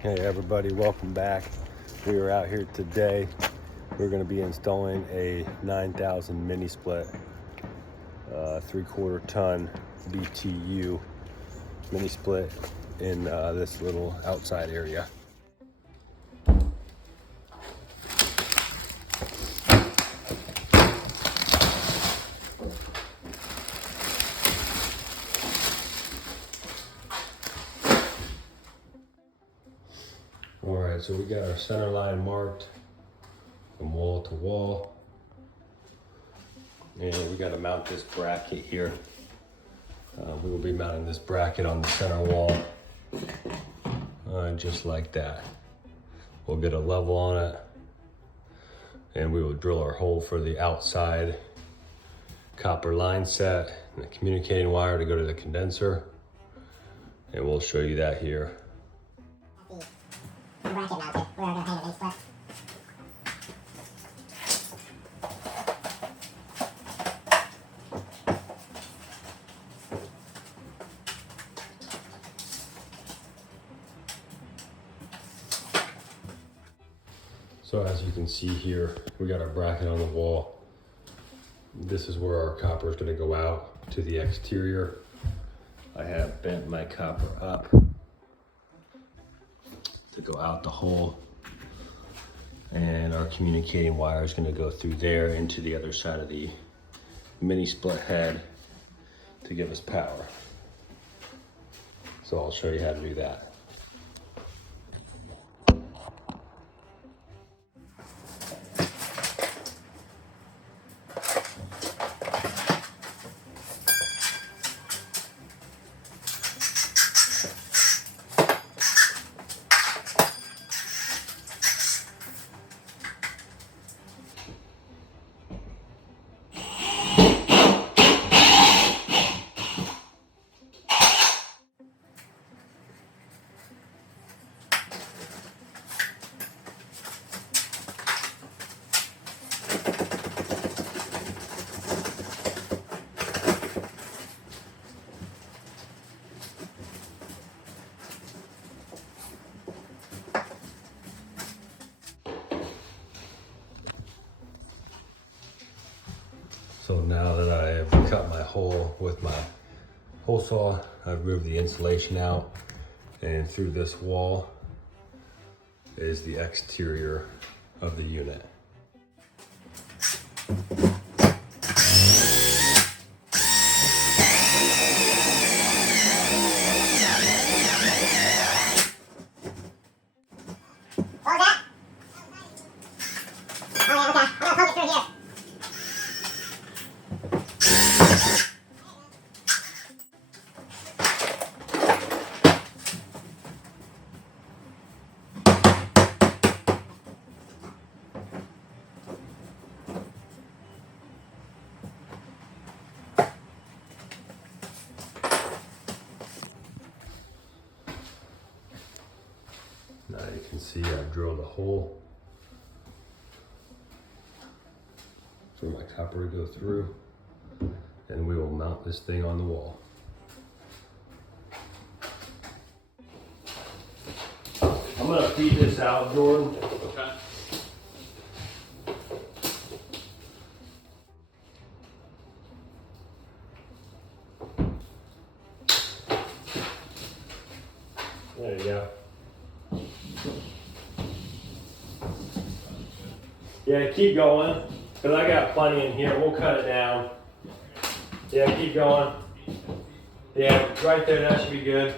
Hey everybody, welcome back. We are out here today. We're going to be installing a 9,000 mini split, 3/4 ton BTU mini split in this little outside area. Alright, so we got our center line marked from wall to wall. And we got to mount this bracket here. We will be mounting this bracket on the center wall, just like that. We'll get a level on it, and we will drill our hole for the outside copper line set and the communicating wire to go to the condenser. And we'll show you that here. Bracket mounted. We are going to hang a mini split. So as you can see here, we got our bracket on the wall. This is where our copper is going to go out to the exterior. I have bent my copper up to go out the hole, and our communicating wire is going to go through there into the other side of the mini split head to give us power. So I'll show you how to do that. So now that I have cut my hole with my hole saw, I've moved the insulation out, and through this wall is the exterior of the unit. Now you can see I've drilled a hole for my copper to go through, and we will mount this thing on the wall. I'm going to feed this out, Jordan. Okay. There you go. Yeah, keep going, because I got plenty in here. We'll cut it down. Yeah, keep going. Yeah, right there, that should be good.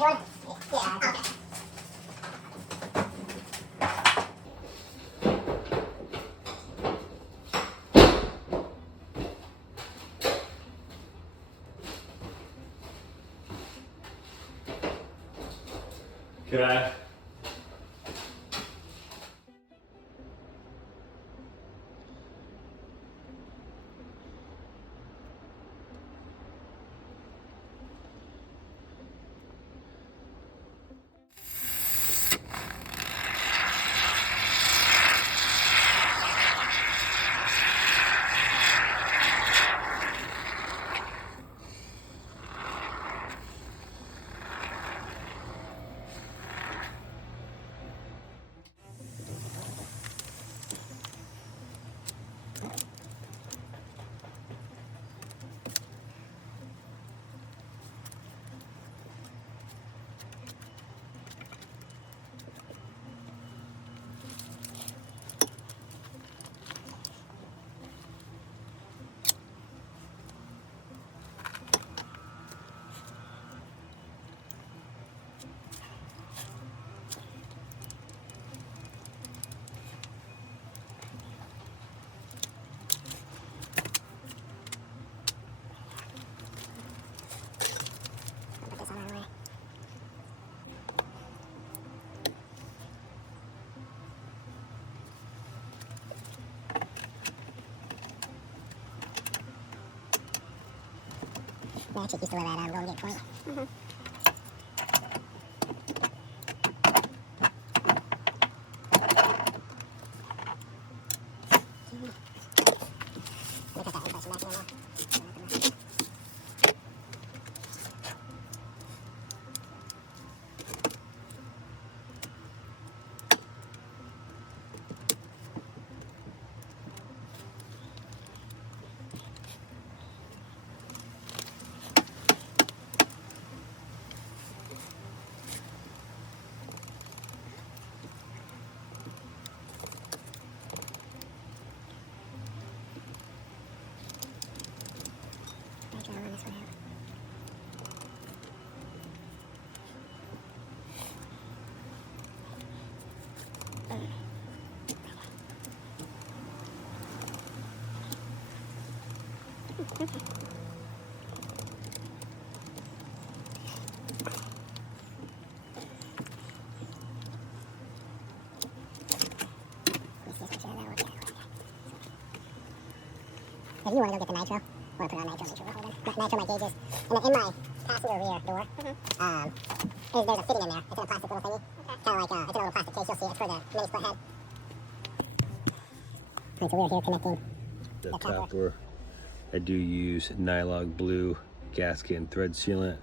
Jordan? Yeah, okay. Can I? Put this on our way. I actually used to live at Golden Gate Point. Mm-hmm. Look at that impression back there. Nitro on this one out. If you want to go get the nitro, or put it on nitro, make sure we're holding. Nitro my gauges. And then in my passenger rear door, there's a fitting in there. It's in a plastic little thingy. Kind of like, it's in a little plastic case. You'll see it. It's for the mini split head. Alright, so we're here connecting The the copper. copper. I do use Nylog blue gasket and thread sealant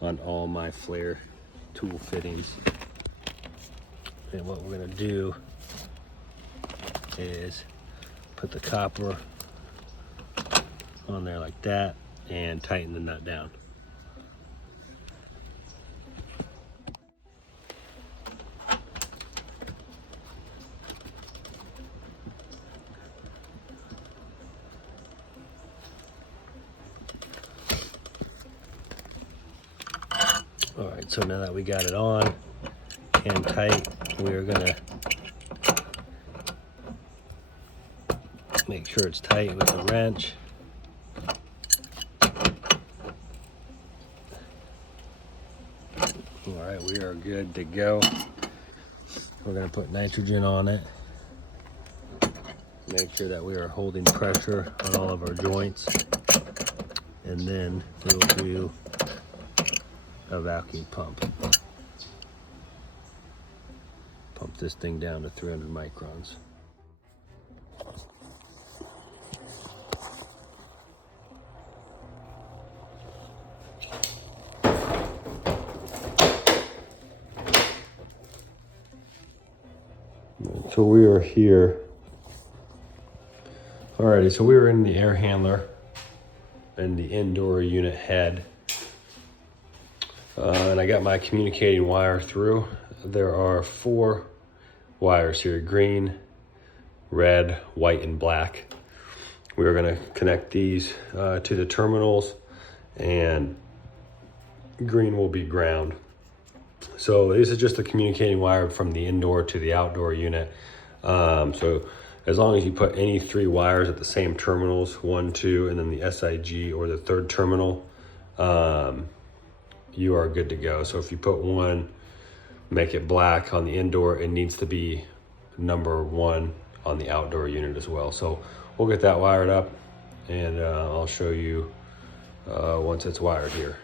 on all my flare tool fittings. And what we're gonna do is put the copper on there like that and tighten the nut down. All right, so now that we got it on and tight, we're gonna make sure it's tight with the wrench. All right, we are good to go. We're gonna put nitrogen on it. Make sure that we are holding pressure on all of our joints. And then we'll do a vacuum pump. Pump this thing down to 300 microns. So we are here. Alrighty, so we were in the air handler and the indoor unit head. And I got my communicating wire through. There are 4 wires here, green, red, white, and black. We're gonna connect these to the terminals and green will be ground. So this is just the communicating wire from the indoor to the outdoor unit. So as long as you put any 3 wires at the same terminals, 1, 2, and then the SIG or the 3rd terminal, you are good to go. So if you put 1, make it black on the indoor, it needs to be number 1 on the outdoor unit as well. So we'll get that wired up, and I'll show you once it's wired here.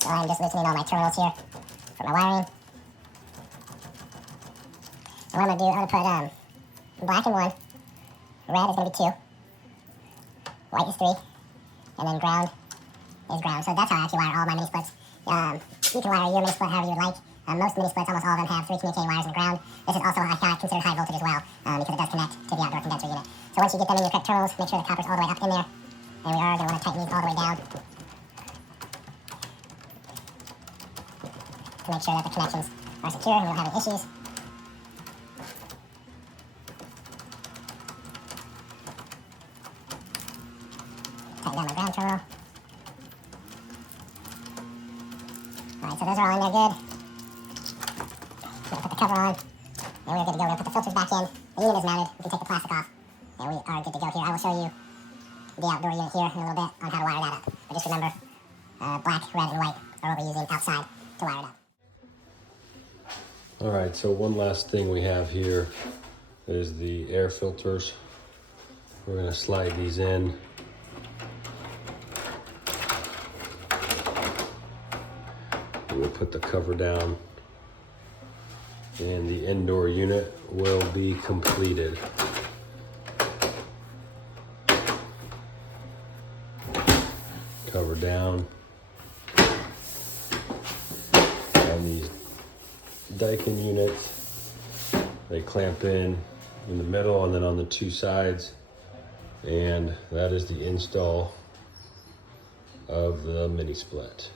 So I'm just loosening all my terminals here for my wiring. And what I'm going to do, I'm going to put black in 1, red is going to be 2, white is 3, and then ground is ground. So that's how I actually wire all my mini splits. You can wire your mini split however you would like. Most mini splits, almost all of them, have 3 communicating wires in ground. This is also considered high voltage as well, because it does connect to the outdoor condenser unit. So once you get them in your correct terminals, make sure the copper's all the way up in there. And we are going to want to tighten these all the way down to make sure that the connections are secure and we don't have any issues. Tighten down my ground terminal. Alright, so those are all in there good. Put the cover on, and we're good to go. We're going to put the filters back in. The unit is mounted. We can take the plastic off, and we are good to go here. I will show you the outdoor unit here in a little bit on how to wire that up. But just remember, black, red, and white are what we're using outside to wire it up. All right, so one last thing we have here is the air filters. We're going to slide these in. We'll put the cover down, and the indoor unit will be completed. Cover down, and these Daikin units, they clamp in the middle and then on the 2 sides, and that is the install of the mini split.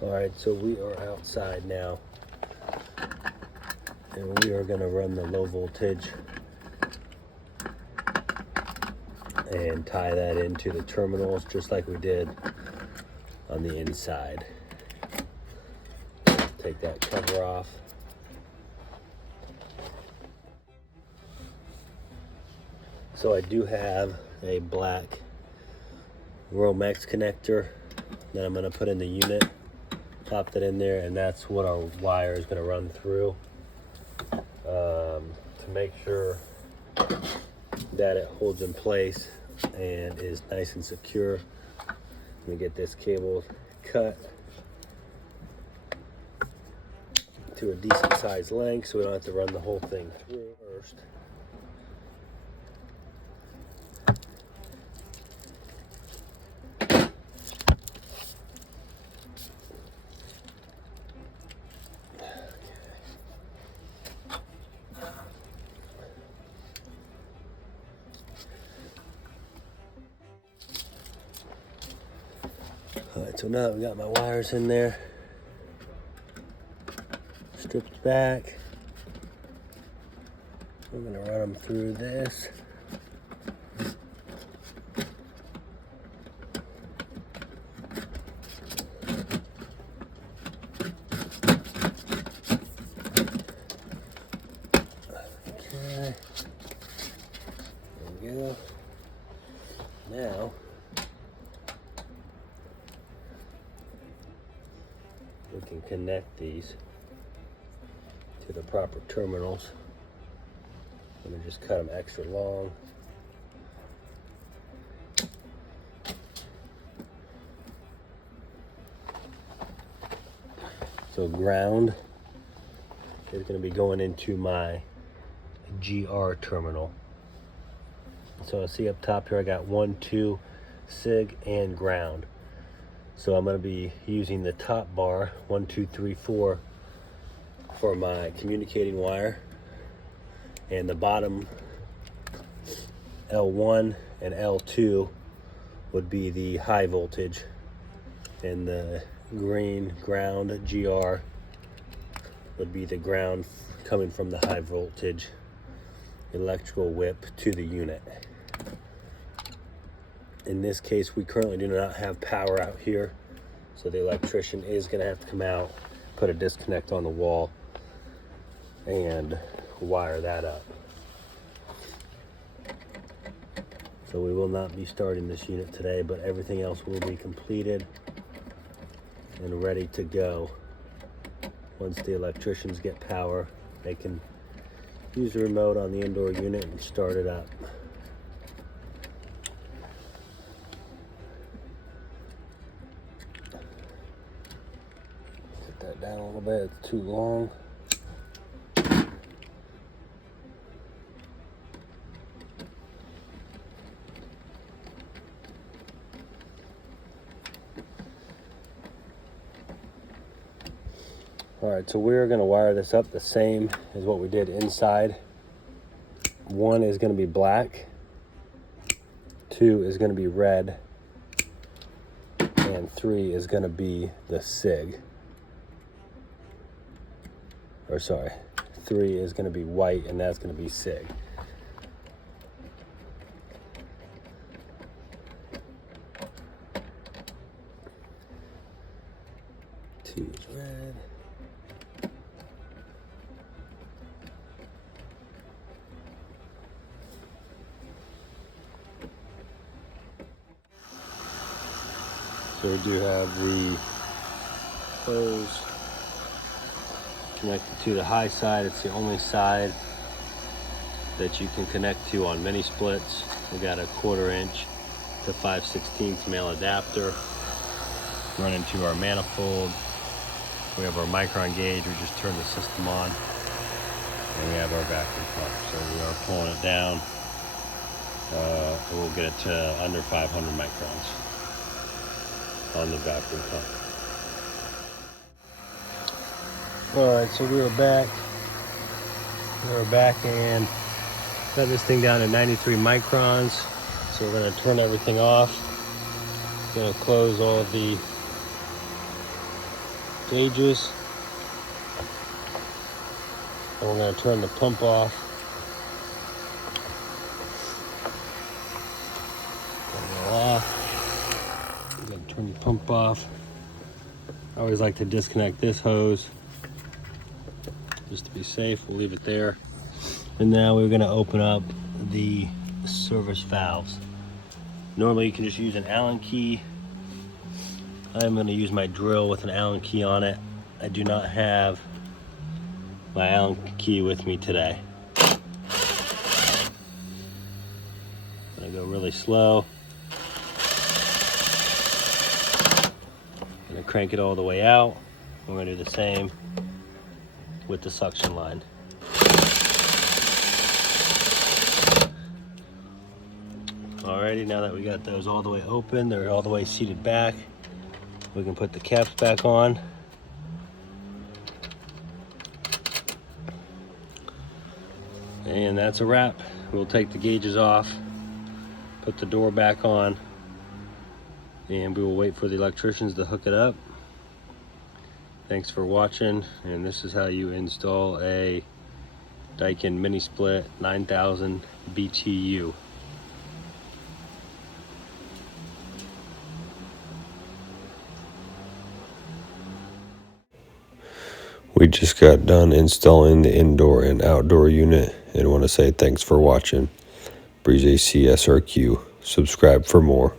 All right, so we are outside now, and we are going to run the low voltage and tie that into the terminals just like we did on the inside. Take that cover off. So I do have a black Romex connector that I'm going to put in the unit. Pop that in there, and that's what our wire is going to run through to make sure that it holds in place and is nice and secure. Let me get this cable cut to a decent sized length so we don't have to run the whole thing through first. Alright, so now that we got my wires in there, stripped back, we're going to run them through this. Okay, there we go. Now, we can connect these to the proper terminals. I'm going to just cut them extra long. So ground is going to be going into my GR terminal. So see up top here I got 1, 2, SIG, and ground. So I'm going to be using the top bar 1, 2, 3, 4 for my communicating wire, and the bottom L1 and L2 would be the high voltage, and the green ground GR would be the ground coming from the high voltage electrical whip to the unit. In this case, we currently do not have power out here, so the electrician is going to have to come out, put a disconnect on the wall, and wire that up. So we will not be starting this unit today, but everything else will be completed and ready to go. Once the electricians get power, they can use the remote on the indoor unit and start it up. Get that down a little bit, it's too long. All right, so we're gonna wire this up the same as what we did inside. 1 is gonna be black, 2 is gonna be red, and 3 is gonna be the SIG. Or sorry, 3 is gonna be white, and that's gonna be SIG. Two is red. So we do have the hose connected to the high side. It's the only side that you can connect to on mini splits. We got a 1/4 inch to 5/16 male adapter running to our manifold. We have our micron gauge. We just turn the system on, and we have our vacuum pump. So we are pulling it down. And we'll get it to under 500 microns on the vacuum pump. All right, so we are back. And got this thing down to 93 microns. So we're gonna turn everything off. Gonna close all of the gauges. And we're gonna turn the pump off. Turn the pump off. I always like to disconnect this hose just to be safe. We'll leave it there. And now we're going to open up the service valves. Normally you can just use an Allen key. I'm going to use my drill with an Allen key on it. I do not have my Allen key with me today. I'm going to go really slow. Crank it all the way out. We're going to do the same with the suction line. Alrighty, now that we got those all the way open, they're all the way seated back, we can put the caps back on. And that's a wrap. We'll take the gauges off, put the door back on, and we will wait for the electricians to hook it up. Thanks for watching, and this is how you install a Daikin mini split 9000 BTU. We just got done installing the indoor and outdoor unit and want to say thanks for watching. Breezeacsrq. Subscribe for more.